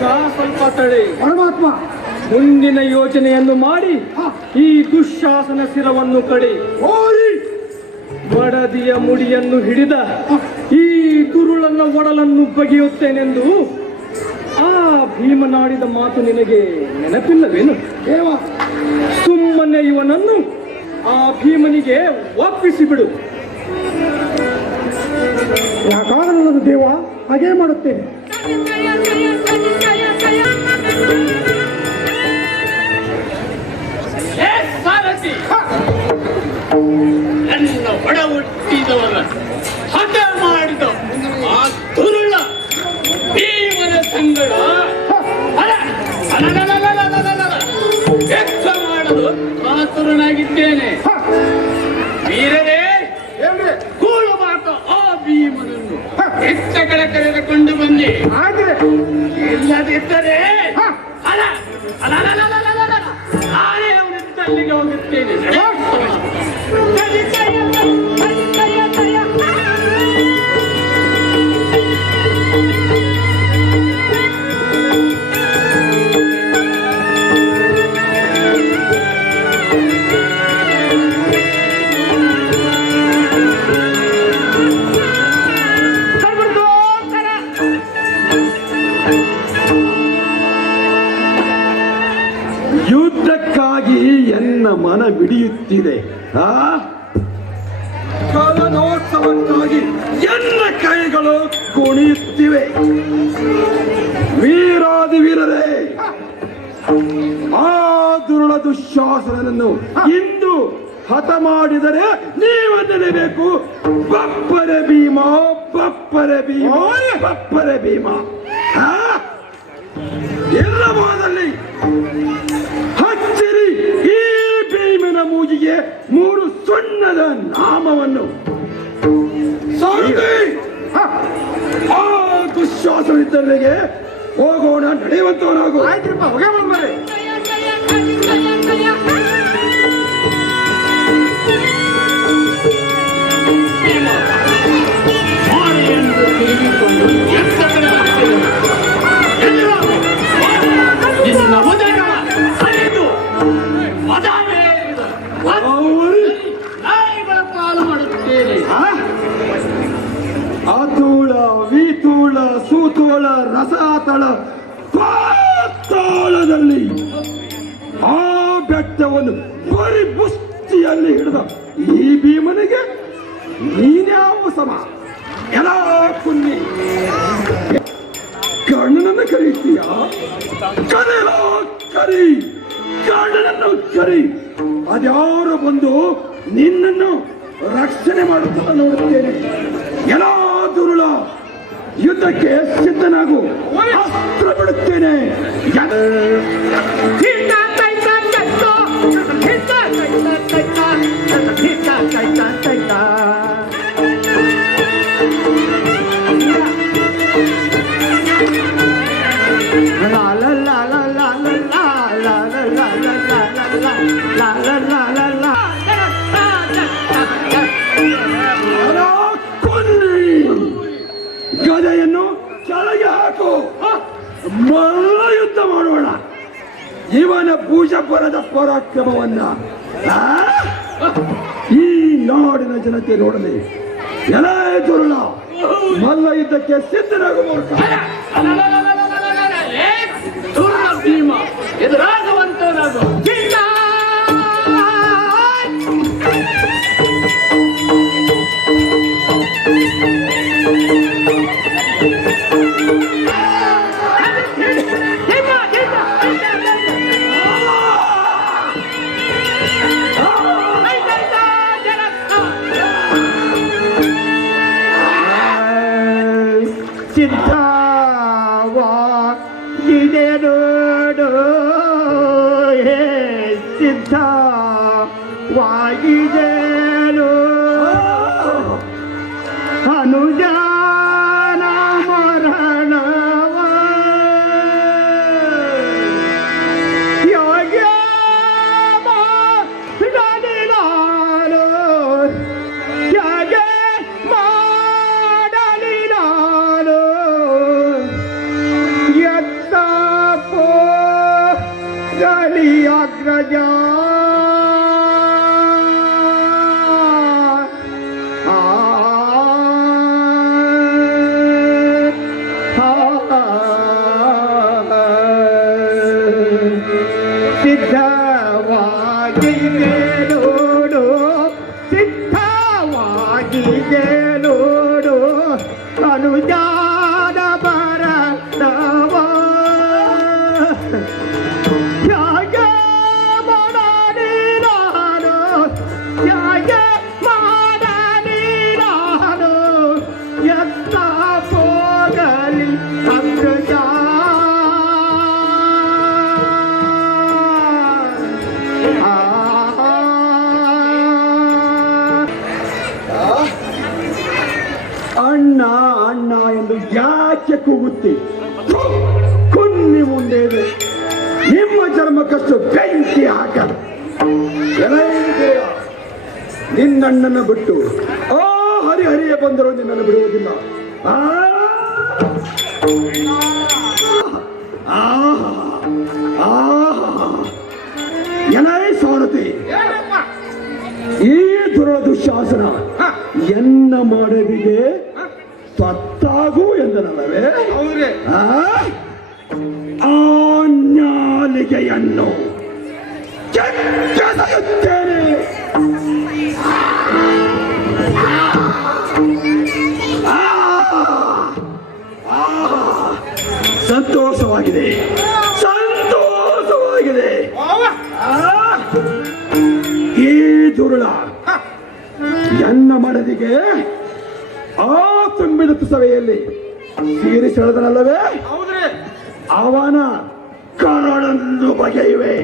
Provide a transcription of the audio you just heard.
ಸ್ವಲ್ಪ ತಡೆ ಪರಮಾತ್ಮ. ಮುಂದಿನ ಯೋಜನೆಯನ್ನು ಮಾಡಿ. ಈ ದುಶಾಸನ ಶಿರವನ್ನು ಕಡಿ. ಬಡದಿಯ ಮುಡಿಯನ್ನು ಹಿಡಿದ ಈ ಗುರುಳನ್ನ ಒಡಲನ್ನು ಬಗೆಯುತ್ತೇನೆಂದು ಆ ಭೀಮನಾಡಿದ ಮಾತು ನಿನಗೆ ನೆನಪಿಲ್ಲವೇನು? ದೇವ. ಸುಮ್ಮನೆ ಇವನನ್ನು ಆ ಭೀಮನಿಗೆ ಒಪ್ಪಿಸಿ ಬಿಡು ಯಾಕಾಗಲದು ದೇವ ಹಾಗೇ ಮಾಡುತ್ತೇನೆ. ನನ್ನ ಒಡ ಹುಟ್ಟಿದವರ ಹಠ ಮಾಡಿದ ಆ ದುರುಳ ದೇವರ ಸಂಗಡ ವ್ಯಕ್ತ ಮಾಡಲು ಆತುರನಾಗಿದ್ದೇನೆ ಹೆಚ್ಚ ಕಡೆ ಕರೆದುಕೊಂಡು ಬನ್ನಿ ಆದ್ರೆ ಇಲ್ಲದಿದ್ದರೆ ಅಲ ಅಲಲಲಲಲಲಲ, ನಾನೇ ಅಲ್ಲಿಗೆ ಹೋಗುತ್ತೇನೆ. ಆ? ಕಲನೋತ್ಸವಕ್ಕಾಗಿ ಎಲ್ಲ ಕೈಗಳು ಕುಣಿಯುತ್ತಿವೆ. ವೀರಾದಿ ವೀರರೇ ಆ ದುರುಳ ದುಶ್ಯಾಸನನ್ನು ಇಂದು ಹತ ಮಾಡಿದರೆ ನೀವನ್ನಲೇಬೇಕು ಬಪ್ಪರೆ ಭೀಮ ಬಪ್ಪರೆ ಭೀಮ ಬಪ್ಪರೆ ಭೀಮ. ಆ? ಕ್ಷೇತ್ರಕ್ಕೆ ಮೂರು ಸಣ್ಣದ ನಾಮವನ್ನು. ಆ ದುಶ್ವಾಸವಿದ್ದವರಿಗೆ ಹೋಗೋಣ ನಡೆಯುವಂತವನಾಗು. ಆಯ್ತಿರಪ್ಪ ಹೋಗೇ ಬಂದ್ಬರಿ ಸೂತೋಳ ರಸಾತಳ ಪಾತಾಳದಲ್ಲಿ ಆ ಬೆಟ್ಟವನ್ನು ಬರಿ ಬುಷ್ಟಿಯಲ್ಲಿ ಹಿಡಿದ ಈ ಭೀಮನಿಗೆ ನೀನ್ಯಾವ ಸಮ? ಎಲ್ಲ ಕುನ್ನಿ ಕಣ್ಣನನ್ನು ಕರೀತೀಯ? ಕರೆಯಲ, ಕರಿ. ಕಣ್ಣನನ್ನು ಕರಿ. ಅದ್ಯಾರು ಬಂದು ನಿನ್ನನ್ನು ರಕ್ಷಣೆ ಮಾಡುತ್ತಾ ನೋಡುತ್ತೇನೆ. ಎಲ್ಲ ದುರುಳ ಯುದ್ಧಕ್ಕೆ ಸಿದ್ಧನಾಗು ಅಸ್ತ್ರ ಬಿಡುತ್ತೇನೆ ಎಲ್ಲ ಗದೆಯನ್ನು ಕೆಳಗೆ ಹಾಕು ಮಲ್ಲ ಯುದ್ಧ ಮಾಡೋಣ ಇವನ ಪೂಜಪರದ ಪರಾಕ್ರಮವನ್ನ? ಈ ನಾಡಿನ ಜನತೆ ನೋಡಲಿ ಎಲ್ಲ ದುರುಳ ಮಲ್ಲ ಯುದ್ಧಕ್ಕೆ ಸಿದ್ಧನಾಗಬಹುದು จินทาวอกยีเดโดโดเฮจินทาวายีเดโดอนุญา ಆಗಿದೆ ನೋಡು ಅನುಜಾನ ಬರ ನವ ತ್ಯಾಗ ಮಾಡಾಡಿ ಕೂಗುತ್ತಿ ಕುನ್ನಿ ಮುಂದೆ ಇದೆ. ನಿಮ್ಮ ಚರ್ಮಕ್ಕಷ್ಟು ಬೆಂಕಿ ಹಾಕಲ್ಲ. ನಿನ್ನಣ್ಣನ ಬಿಟ್ಟು. ಆ ಹರಿಹರಿಯ ಬಂದರು ನಿನ್ನನ್ನು ಬಿಡುವುದಿಲ್ಲ. ಆ? ಸಾರತಿ ಈ ದುರ ದುಶಾಸನ ಎನ್ನ ಮಾಡವಿಗೆ ಸತ್ತಾಗು ಎಂದನಲ್ಲವೇ? ನಾಲಿಗೆಯನ್ನು! ಆ! ಸಂತೋಷವಾಗಿದೆ. ಸಂತೋಷವಾಗಿದೆ. ಈ ದುರುಳ ಎನ್ನ ಮಡದಿಗೆ ತುಂಬಿದ ಸಭೆಯಲ್ಲಿ. ಸೇರಿಸೆಳೆದನಲ್ಲವೇ ಹೌದ್ರಿ. ಅವನ ಕರಳನ್ನು ಬಗೆಯುವೆ.